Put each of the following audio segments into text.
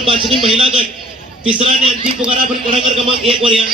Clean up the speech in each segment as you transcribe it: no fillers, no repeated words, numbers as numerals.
बाचणी महिला गट तिसरा आणि अंतिम पुकार आपण क्रमांक क्रमांक 1 वर या.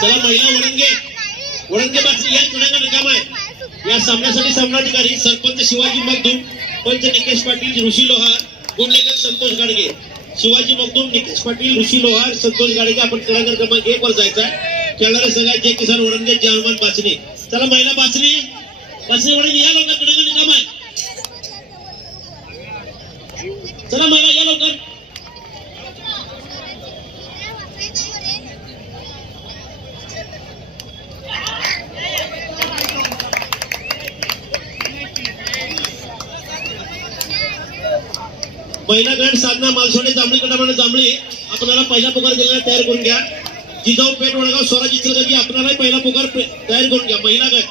चला महिला वडंगे बाचणी या क्रमांक रिकामा आहे. या सामन्यासाठी सामनाधिकारी सरपंच शिवाजी मगदूम, पंच निकेश पाटील, ऋषी लोहार, गुणलेखक संतोष गाडगे. शिवाजी मगदूम, निकेश पाटील, ऋषी लोहार, संतोष गाडगे. आपण क्रमांक क्रमांक 1 वर जायचा. खेळणारे सगळ्यात जय किसान वडंगे जवान बाचणी. चला महिला बाचणी वडंगे या लवकर क्रमांक रिकामा आहे. चला महिला या लवकर. महिला गट साधना मालसोडे जांभळी गटामध्ये जांभळी आपल्याला पहिला पुकार दिलेला तयार करून घ्या. जिजाऊ पेठ वडगाव स्वराज इचलकरंजी आपल्याला पहिला पुकार तयार करून घ्या. महिला गट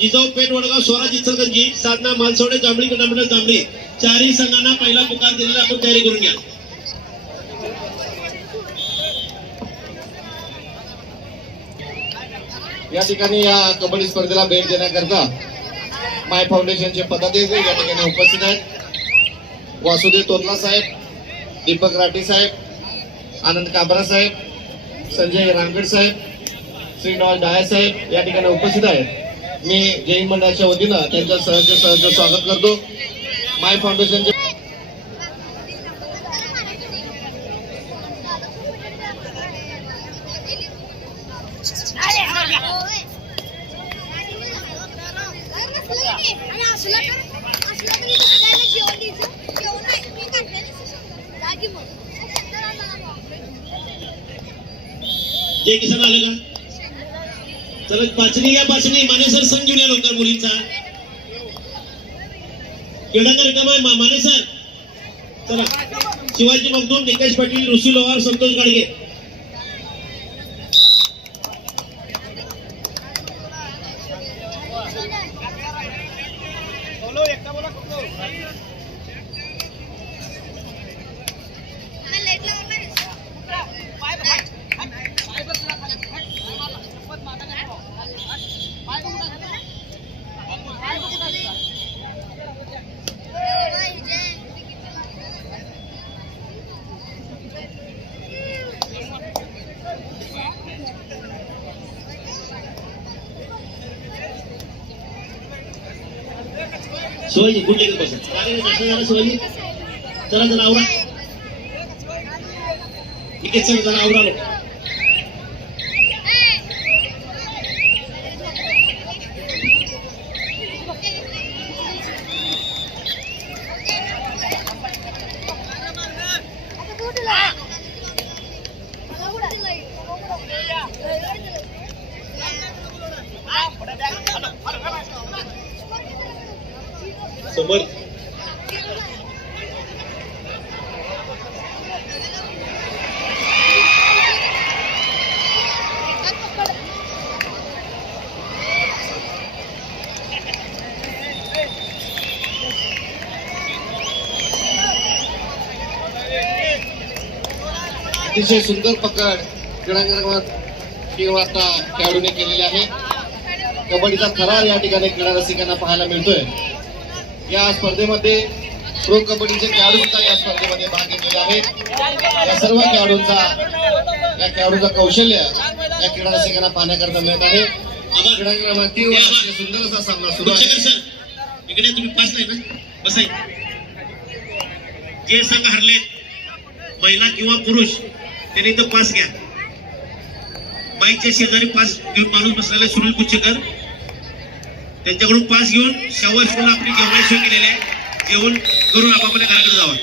जिजाऊ पेठ वडगाव स्वराज इचलकरंजी साधना मालसोडे जांभळी गटामध्ये जांभळी चारही संघांना पहिला पुकार दिलेला आपण तयारी करून घ्या. या ठिकाणी या कबड्डी स्पर्धेला भेट देण्याकरता माय फाउंडेशनचे पदाधिकारी या ठिकाणी उपस्थित आहेत. वासुदेव तोरला साहेब, दीपक राठी साहेब, आनंद काबरा साहेब, संजय रांगड साहेब, श्रीनिवास डाळे साहेब या ठिकाणी उपस्थित आहेत. मी जैन मंडळाच्या वतीनं त्यांच्या सहर्ष स्वागत करतो. माय फाउंडेशनचे जय किसान आलं का? चला बाचणी या बाचणी मानेसर संघ घेऊन या लवकर मुलींचा. क्रीडांगण रिकामा आहे मानेसर. चला शिवाजी मगदूम, निकेश पाटील, ऋषी लोहार, संतोष गाडगे. शिवाजी कुठे बसा शिवाजी. चला जरा आवरा. ठीक आहे चला जरा आवरा लोक. समर्थ अतिशय सुंदर पकड क्रीडांगणात किंवा आता खेळाडूने केलेली आहे. कबड्डीचा थरार या ठिकाणी क्रीडा रसिकांना पाहायला मिळतोय. या स्पर्धेमध्ये प्रो कबड्डीचे खेळाडू सुद्धा या स्पर्धेमध्ये भाग घेतलेले आहेत. या सर्व खेळाडूंचा कौशल्य या क्रीडा रसिकांना पाहण्याकरता मिळत आहे. क्रीडांगणावरती अतिशय सुंदर असा सामना सुरू आहे. सर इकडे तुम्ही पास नाही ना बसाय. जे संघ हरलेत महिला किंवा पुरुष त्यांनी तो पास घ्या. बाईकच्या शेजारी पास घेऊन माणूस बसलेला सुनील कुचेकर त्यांच्याकडून पास घेऊन शावर स्कूलला आपली जेवणाची सोय केलेली आहे. जेवण करून आपापल्या घराकडे जावा.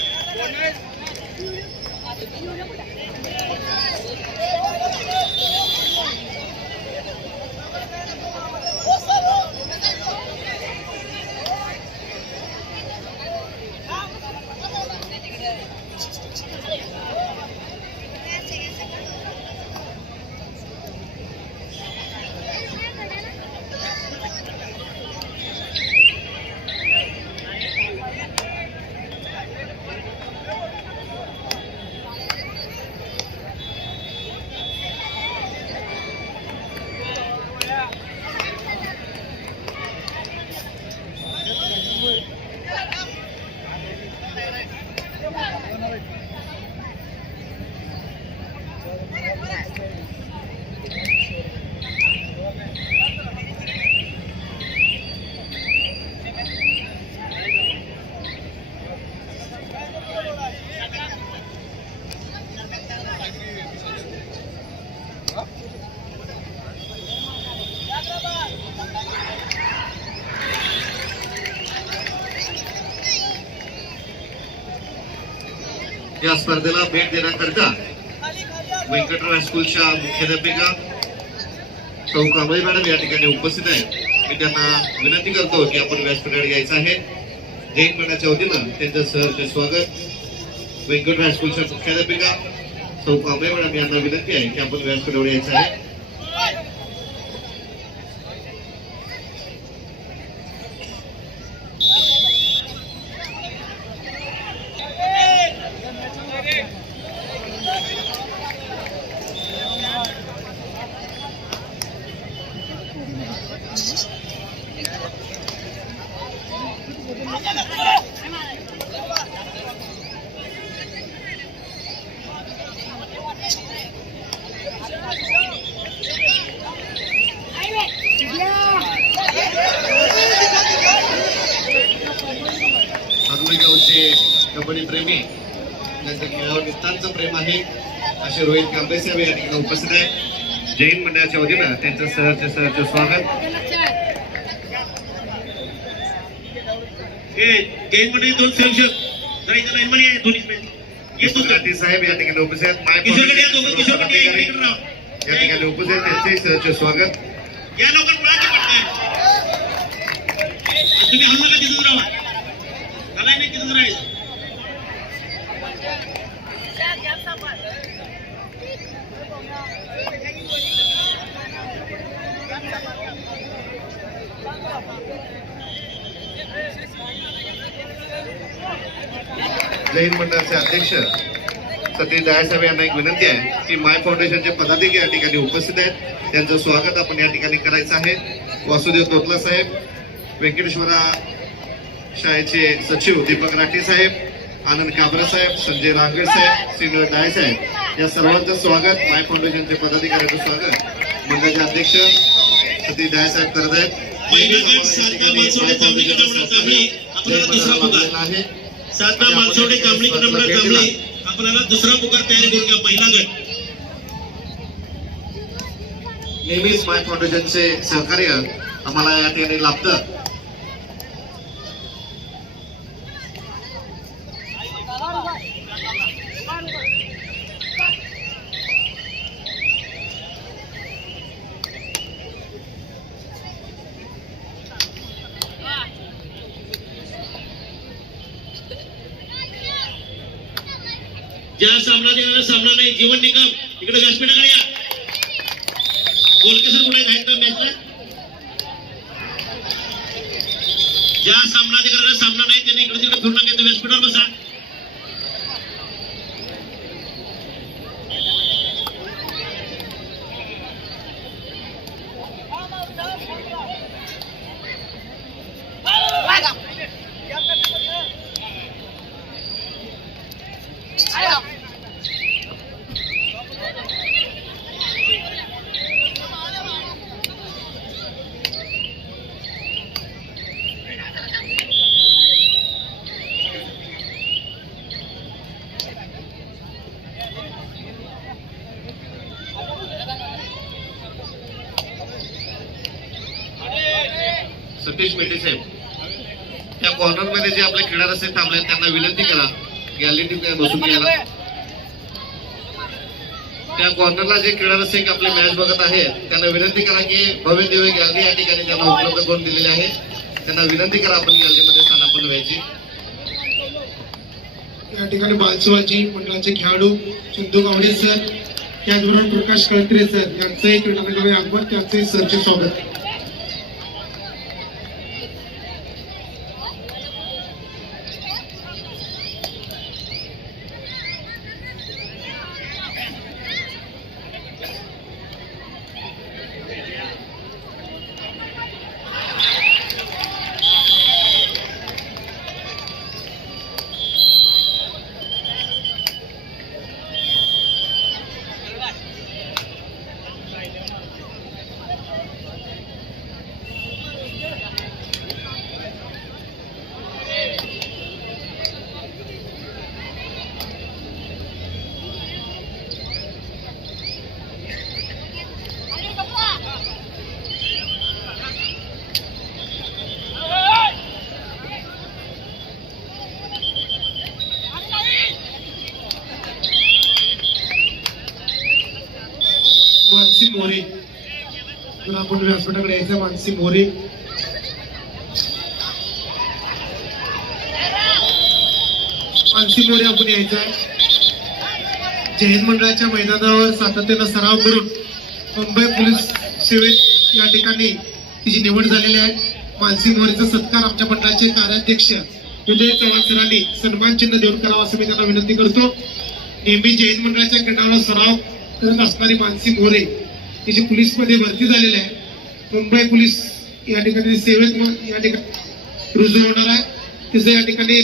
या स्पर्धेला भेट देण्याकरता व्यंकटराव हायस्कूलच्या मुख्याध्यापिका सौ कांबळे मॅडम या ठिकाणी उपस्थित आहेत. मी त्यांना विनंती करतो की आपण व्यासपीठावर यायचं आहे. जैन मंडळाच्या वतीनं त्यांचं सहर्ष स्वागत. व्यंकटराव हायस्कूलच्या मुख्याध्यापिका सौ कांबळे मॅडम यांना विनंती आहे की आपण व्यासपीठावर यायचं आहे. गावचे कबड्डी प्रेमी त्यांच्या खेळावर नितांचं प्रेम आहे असे रोहित कांबळे साहेब या ठिकाणी उपस्थित आहेत. जैन मंडळाच्या वतीनं त्यांचं सहर्ष स्वागत. जैन मंडळी दोन संरक्षक जायचं लाईन मध्ये आहे. दोन्ही साहेब या ठिकाणी उपस्थित आहेत. या ठिकाणी उपस्थित त्यांचेही सहर्ष स्वागत. या लवकर पळाची पटकन तुम्ही हलू नका. तिथून राहा. हलाय नाही तिथून राहायचं. जैन मंडळाचे अध्यक्ष सतीश दयासाहेब यांना एक विनंती आहे की माय फाउंडेशनचे पदाधिकारी या ठिकाणी उपस्थित आहेत. त्यांचं स्वागत आपण या ठिकाणी करायचं आहे. वासुदेव तोतला साहेब, व्यंकटेश्वरा शाळेचे सचिव दीपक राठी साहेब, आनंद काबरा साहेब, संजय रांगड साहेब, श्रीनिवास दाय साहेब या सर्वांचं स्वागत. माय फाउंडेशनचे पदाधिकाऱ्यांचं स्वागत मंडळाचे अध्यक्ष सतीश दया साहेब करत आहेत. साधना मालसवडे कांबळी नंबर कांबळी आपल्याला दुसरा पुकार तयारी करून घ्या. महिला गट नेहमीच माय फाउंडेशनचे सहकार्य आम्हाला या ठिकाणी लाभतं. ज्या सामना सामना नाही जीवन निकम इकडे व्यासपीठाकडे या. कोलकेसर कुठे आहेत का मॅचला? ज्या सामना सामना नाही त्यांनी इकडे तिकडे फिरून नका, व्यासपीठावर बसा. सतीश मेटे साहेब, त्या कॉर्नर मध्ये जे आपले क्रीडा रसिक थांबले त्यांना विनंती करा गॅलरी बसून घ्यायला. त्या कॉर्नरला जे क्रीडा रसिक आपले मॅच बघत आहेत त्यांना विनंती करा की भव्य दिव्य गॅलरी या ठिकाणी त्यांना उपलब्ध करून दिलेली आहे. त्यांना विनंती करा आपण गॅलरीमध्ये स्थानापन्न व्हायची. या ठिकाणी बालसुवाजी मंडळाचे खेळाडू चंदू गावडे सर, त्याचबरोबर प्रकाश कळत्रे सर यांचंही क्रीडामध्ये आगमन, त्यांचंही सरचे स्वागत. मानसी मोरे, जर आपण व्यासपीठाकडे यायचं. मानसी मोरे, मानसी मोरे आपण यायचं. जयहिंद मंडळाच्या मैदानावर सातत्यानं सराव करून मुंबई पोलीस सेवेत या ठिकाणी तिची निवड झालेली आहे. मानसी मोरेचा सत्कार आमच्या मंडळाचे कार्याध्यक्ष विजय चव्हाण सरांनी सन्मान चिन्ह देऊन करावं असं मी त्यांना विनंती करतो. नेहमी जयहिंद मंडळाच्या गटाला सराव करत असणारी मानसी मोरे तिची पोलीसमध्ये भरती झालेली आहे. मुंबई पोलीस या ठिकाणी सेवेत या ठिकाणी रुजू होणार आहे. तिचा या ठिकाणी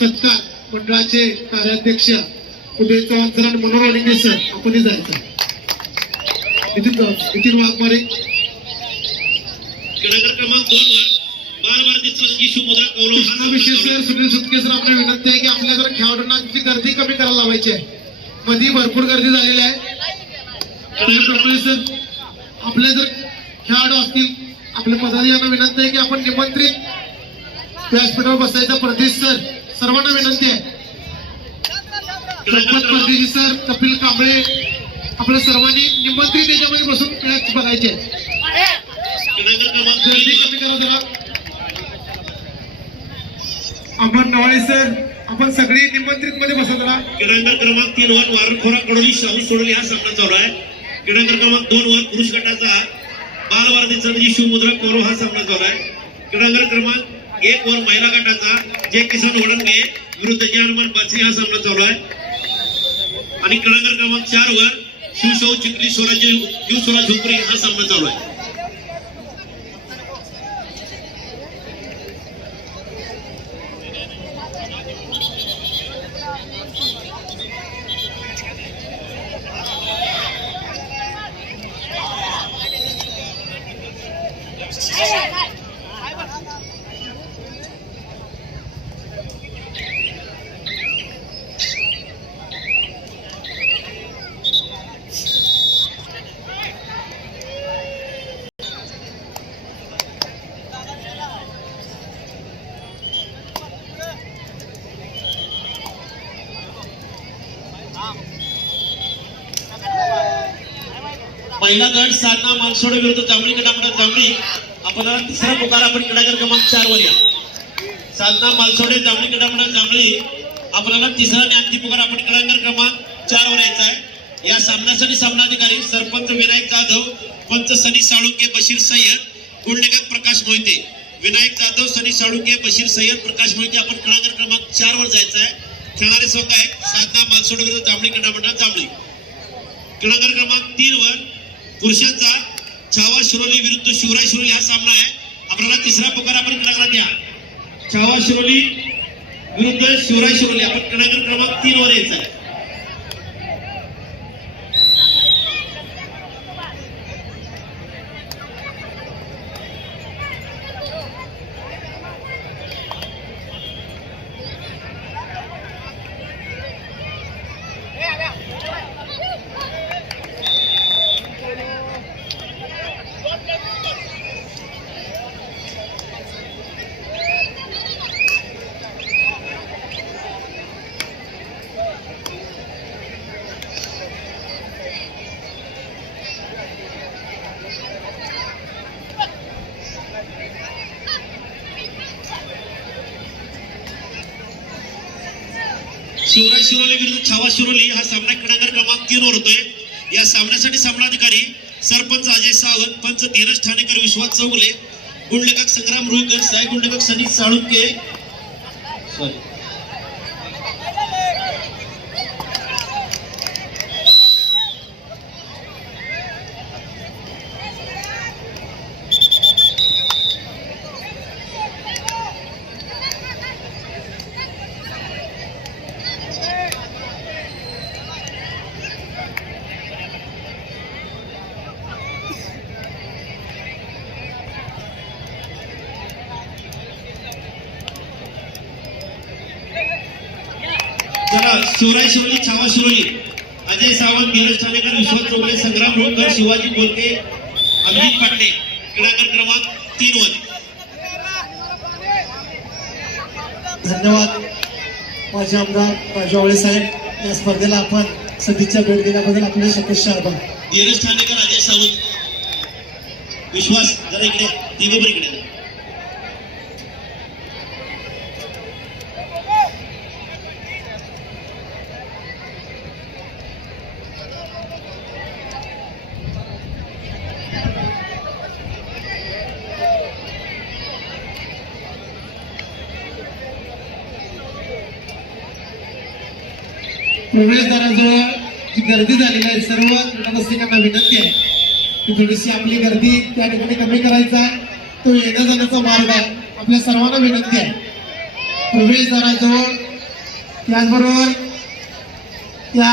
सत्कार मंडळाचे कार्याध्यक्ष उदय चव्हाण सर आणि मनोहर वाणिके सर आपणही जायचं. नितीन वाघमारे, क्रमांक 2 वर बालभारती शिवमुद्रा कौरव कृष्णाभिषेक सर, सुनील सुटके सर, आपल्याला विनंती आहे की आपल्या जर खेळाडूंना गर्दी कमी करायला लावायची आहे. मध्ये भरपूर गर्दी झालेली आहे. सर, आपले जर खेळाडू असतील आपल्या पदाधिकाऱ्यांना विनंती आहे की आपण निमंत्रित व्यासपीठावर बसायचा. प्रदेश सर, सर्वांना विनंती आहे. परदेशी सर, कपिल कांबळे, आपल्या सर्वांनी निमंत्रित याच्यामध्ये बसून मॅच बघायचे. गर्दी कमी करा जरा. अमर नवाळे सर, आपण सगळे निमंत्रित मध्ये बसा जरा. क्रीडांगण क्रमांक 3 वर वारखोरा कडोली शाहू सोडली हा सामना चालू आहे. क्रीडांगण क्रमांक 2 वर पुरुष गटाचा बालभारती शिवमुद्रा कौरव हा सामना चालू आहे. क्रीडांगण क्रमांक 1 वर महिला गटाचा जय किसन वडणगे विरुद्ध जय हनुमान बाची हा सामना चालू आहे. आणि क्रीडांगण क्रमांक 4 वर शिवशाहू चिखली स्वराज्य युव स्वराज झोपरी हा सामना चालू आहे. पहिला गट साधना मानसोडे विरुद्ध जांभळी गटामंडळ जांभळी. आपल्याला तिसरा पुकार आपण क्रीडांगण क्रमांक 4 वर या. साधना मालसोडे जांभळी गटामंडळ जांभळी. आपल्याला तिसरा आणि अंतिम पुकार आपण क्रीडांगण क्रमांक 4 वर यायचा आहे. या सामन्यासाठी सामनाधिकारी सरपंच विनायक जाधव, पंच सनी साळुंके, बशीर सय्यद, गुणलेखक प्रकाश मोहिते. विनायक जाधव, सनी साळुंके, बशीर सय्यद, प्रकाश मोहिते. आपण क्रमांक 4 वर जायचं आहे. खेळणारे संघ आहे साधना मालसोड विरुद्ध जांभळी क्रीडा मंडळ जांभळी. क्रमांक 3 वर पुरुषांचा छावा शिरोली विरुद्ध शिवराय शिरोली हा सामना आहे. आपल्याला तिसरा पुकार आपण क्रमांक द्या. छावा शिरोली विरुद्ध शिवराय शिरोली. आपण क्रमांक 3 वर यायचं आहे. शिवराय शिरोली विरुद्ध छावा शिरोली हा सामना क्रमांक 3 वर होतोय. या सामन्यासाठी सामनाधिकारी सरपंच अजय सावंत, पंच धीरज ठाणेकर, विश्वास चौगुले, गुणलेखक संग्राम रुईकर, सहाय्यक गुणलेखक सनी साळुंके. सॉरी चला, शिवराय शिरोली, छावा शिरोली, अजय सावंत, धीरज ठाणेकर, विश्वास चौगुले, संग्राम रुईकर, शिवाजी बोलके, अभिजित पाटले. क्रमांक 3 वर. धन्यवाद माझे आमदार राजवाळे साहेब. या स्पर्धेला आपण सदिच्छा भेट दिल्याबद्दल आपले शतश आभार. धीरज ठाणेकर, अजय सावंत, विश्वास जरा इकडे, तिघे पण इकडे. प्रवेशद्वाराजवळ जी गर्दी झालेली आहे सर्व क्रीडारसिकांना विनंती आहे की थोडीशी आपली गर्दी त्या ठिकाणी कमी करायचा आहे. तो येण्या जाण्याचा मार्ग आहे. आपल्या सर्वांना विनंती आहे प्रवेशद्वाराजवळ, त्याचबरोबर त्या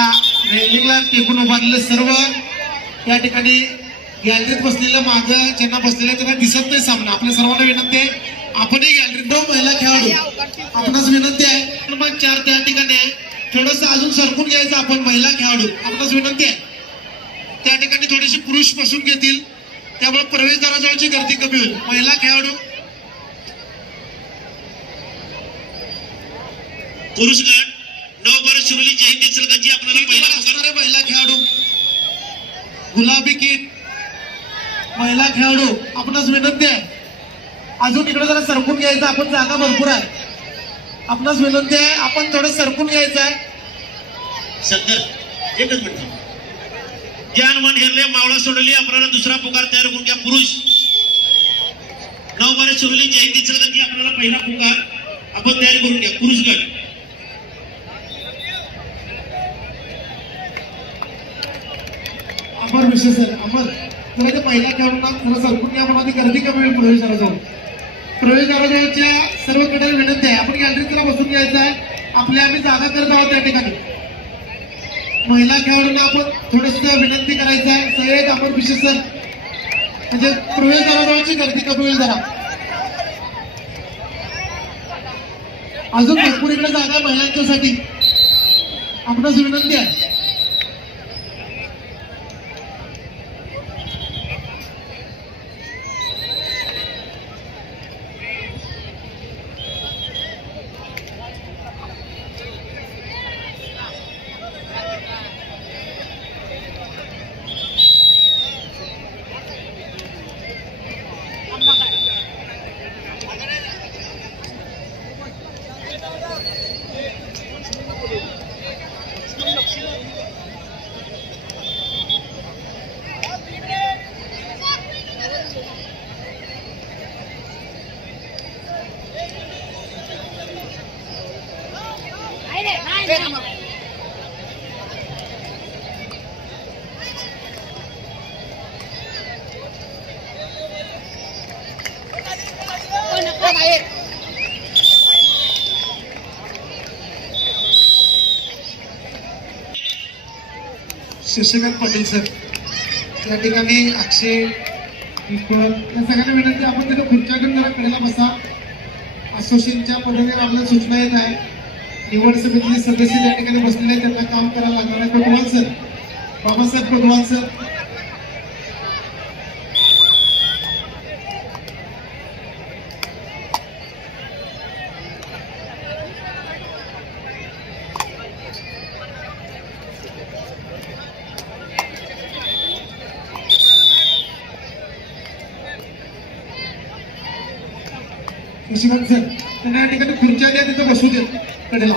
रेलिंगला टेकून उभारलेले सर्व या ठिकाणी गॅलरीत बसलेलं मागं ज्यांना बसलेलं त्यांना दिसत नाही सामना. आपल्या सर्वांना विनंती आहे आपणही गॅलरीत जाऊ. महिला खेळाडू आपणास विनंती आहे क्रमांक 4 त्या ठिकाणी आहे. थोडंसं अजून सरकून घ्यायचं आपण. महिला खेळाडू आपणास विनंती आहे त्या ठिकाणी थोडेसे पुरुष बसून घेतील त्यामुळे प्रवेशद्वाराजवळची गर्दी कमी होईल. महिला खेळाडू पुरुष गट 9 वर शिरोली जयंती चलगंजी. आपल्याला पहिला असणारे महिला खेळाडू गुलाबी किट महिला खेळाडू आपणास विनंती आहे अजून इकडे जरा सरकून घ्यायचं आपण. जागा भरपूर आहे. आपणास विनंती आहे आपण थोडं सरकून घ्यायचं आहे. शंकर एकच मिनिट. ज्ञान मन हेरले मावळा सोडली. आपल्याला दुसरा पुकार तयार करून घ्या. पुरुष 9 वर शिरोली जयंती चलगंजी. आपल्याला पहिला पुकार आपण तयार करून घ्या. पुरुष गट अमर विशेष अमर जरा ते पहिला खेळाडूंना थोडं सरकून घ्या. म्हणून ती गर्दी कमी होईल. प्रवेशद्वाराजवळच्या सर्व कडे विनंती आहे आपण गॅलरीतला बसून घ्यायचं आहे. आपल्या आम्ही जागा करत आहोत त्या ठिकाणी. महिला खेळाडूंना आपण थोडस विनंती करायचं आहे. सह्याद्री अमर विशेष म्हणजे प्रवेशद्वाराजवळची गर्दी कमी होईल. जरा अजून भरपूर इकडे जागा आहे महिलांच्यासाठी. आपणास विनंती आहे लक्ष्मी शशिकांत पाटील सर या ठिकाणी अक्षय विश्वनाथ या सगळ्यांना विनंती आपण तिथे खुर्च्या घेऊन जरा कडेला बसा. असोसिएशनच्या पदवीवर आपल्याला सूचना येत आहे. निवड समितीचे सदस्य त्या ठिकाणी बसलेले आहेत, त्यांना काम करायला लागणार आहे. कोतवाल सर, बाबासाहेब कोतवाल सर. शशिकांत सर त्यांना या ठिकाणी खुर्च्या द्या, तिथं बसू देत कडेला.